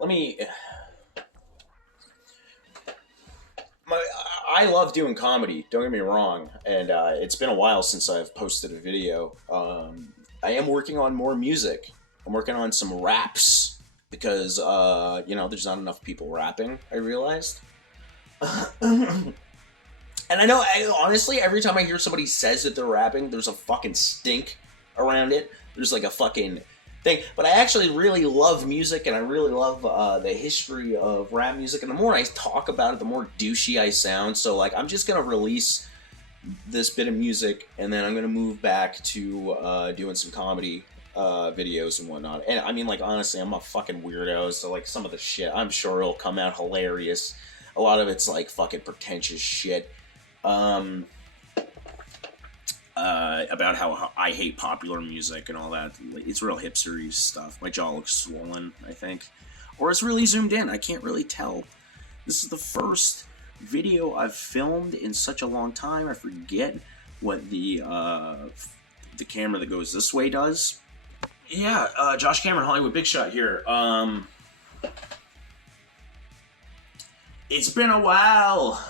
Let me. I love doing comedy. Don't get me wrong, and it's been a while since I've posted a video. I am working on more music. I'm working on some raps because there's not enough people rapping. I realized. And I know, honestly, every time I hear somebody says that they're rapping, there's a fucking stink around it. There's like a fucking thing. But I actually really love music, and I really love the history of rap music. And the more I talk about it, the more douchey I sound. So, like, I'm just going to release this bit of music, and then I'm going to move back to doing some comedy videos and whatnot. And, I mean, like, honestly, I'm a fucking weirdo, so, like, some of the shit, I'm sure it'll come out hilarious. A lot of it's, like, fucking pretentious shit. About how I hate popular music and all that. It's real hipstery stuff. My jaw looks swollen, I think. Or it's really zoomed in. I can't really tell. This is the first video I've filmed in such a long time. I forget what the camera that goes this way does. Yeah, Josh Cameron, Hollywood Big Shot here. It's been a while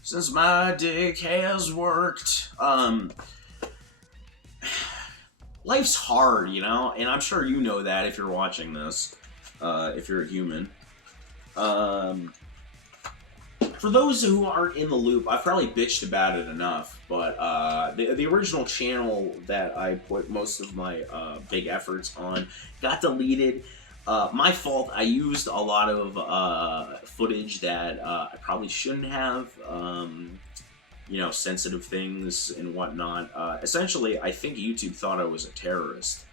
since my dick has worked. Life's hard, you know? And I'm sure you know that if you're watching this. If you're a human. For those who aren't in the loop, I've probably bitched about it enough. But the original channel that I put most of my big efforts on got deleted. My fault. I used a lot of footage that I probably shouldn't have. Sensitive things and whatnot. Essentially, I think YouTube thought I was a terrorist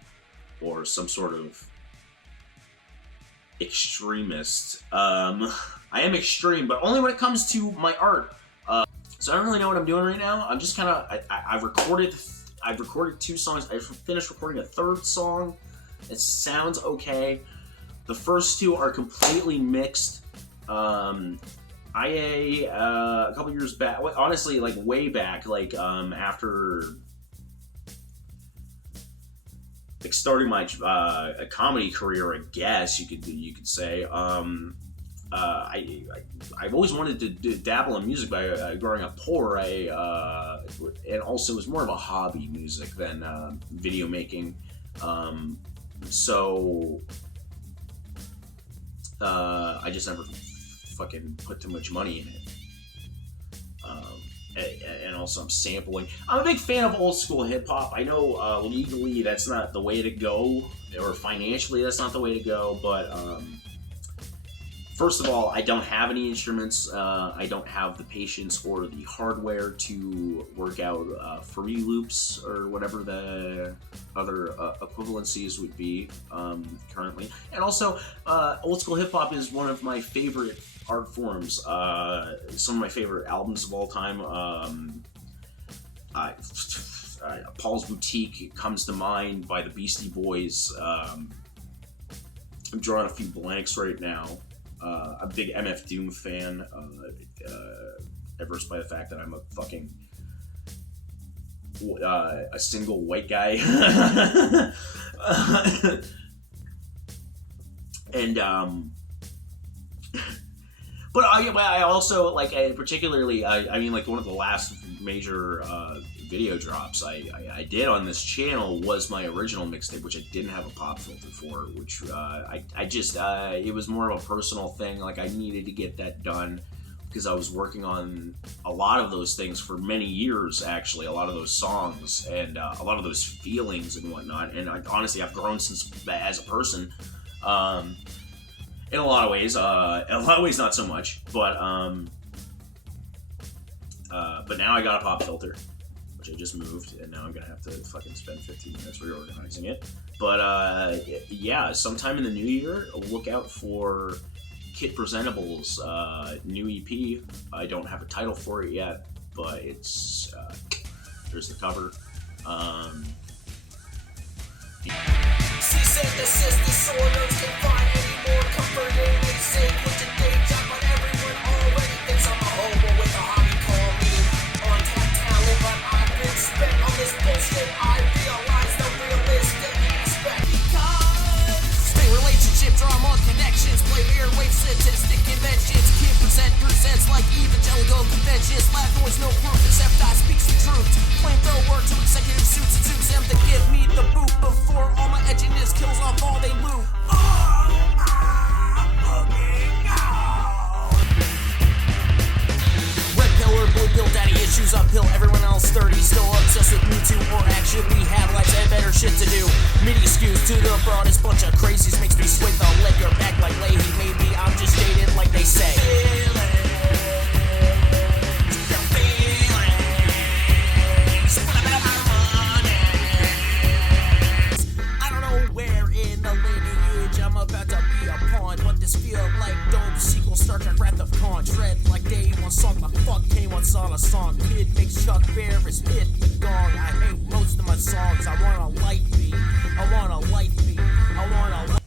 or some sort of extremist. I am extreme, but only when it comes to my art. So I don't really know what I'm doing right now. I'm just kind of. I've recorded 2 songs. I finished recording a 3rd song. It sounds okay. The first 2 are completely mixed. A couple years back, honestly, like way back, like after like starting my a comedy career, I guess you could say. I've always wanted to dabble in music by growing up poor. And also it was more of a hobby music than video making. So I just never fucking put too much money in it. And also I'm sampling. I'm a big fan of old school hip hop. I know legally that's not the way to go, or financially that's not the way to go, but first of all, I don't have any instruments. I don't have the patience or the hardware to work out free loops or whatever the other equivalencies would be currently. And also, old school hip hop is one of my favorite art forms. Some of my favorite albums of all time. Paul's Boutique comes to mind by the Beastie Boys. I'm drawing a few blanks right now. I'm a big MF Doom fan, evidenced by the fact that I'm a fucking a single white guy. And but I also like, particularly, I mean, like one of the last major video drops I did on this channel was my original mixtape, which I didn't have a pop filter for, which I just it was more of a personal thing. Like I needed to get that done because I was working on a lot of those things for many years, actually, a lot of those songs and a lot of those feelings and whatnot. And honestly, I've grown since as a person. In a lot of ways, not so much, but now I got a pop filter, which I just moved, and now I'm gonna have to fucking spend 15 minutes reorganizing it. But yeah, sometime in the new year, look out for Kit Presentable's new EP. I don't have a title for it yet, but it's there's the cover. Cease and desist disorders can find any more comfort in a sick with the day job, but everyone already thinks I'm a hobo with a hobby. Call me on-tap talent, but I've been spent on this bullshit. I realize the realistic aspect. nonsense like evangelical conventions. Loud noise, no proof, except I speak the truth. Flamethrower to executive suits and suits them to give me the boot before all my edginess kills off all they loot. Red pill or blue pill, daddy issues uphill. Everyone else 30, still obsessed with me too. Or actually have lives and better shit to do. MIDI skews to the broadest bunch of crazies. Makes me sway the leg your back like Leahy. Maybe I'm just dated like they say. I don't know where in the lineage I'm about to be a pawn. What this feel like dope sequel Star Trek Wrath of Khan. Dread like day one song, the fuck came once on a song. Kid makes Chuck Barris hit the gong. I hate most of my songs. I want a light beat. I want a light beat. I want a light.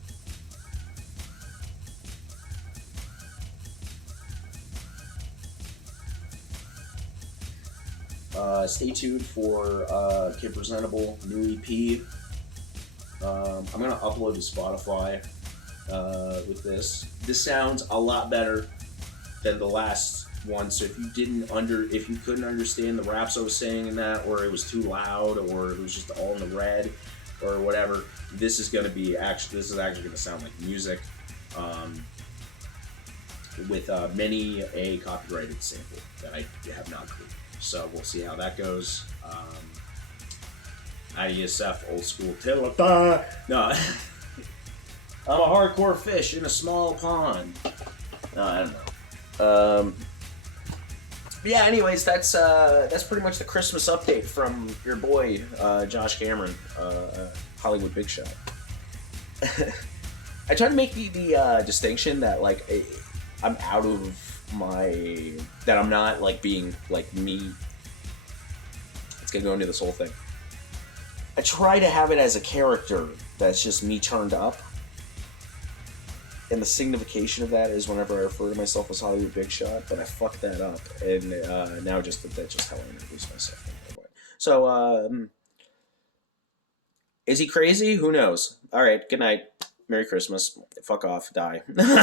Stay tuned for Kid Presentable new EP. I'm gonna upload to Spotify with this. This sounds a lot better than the last one. So if you couldn't understand the raps I was saying in that, or it was too loud, or it was just all in the red, or whatever, this is actually gonna sound like music, with many a copyrighted sample that I have not created. So we'll see how that goes. IDSF, old school telephone. No, I'm a hardcore fish in a small pond. No, I don't know. Yeah. Anyways, that's pretty much the Christmas update from your boy Josh Cameron, Hollywood Big Shot. I try to make the distinction that like I'm out of that I'm not like being like me. It's gonna go into this whole thing. I try to have it as a character that's just me turned up, and the signification of that is whenever I refer to myself as Hollywood Big Shot, but I fucked that up, and now that's just how I introduce myself. So, is he crazy? Who knows? All right, good night, Merry Christmas. Fuck off, die.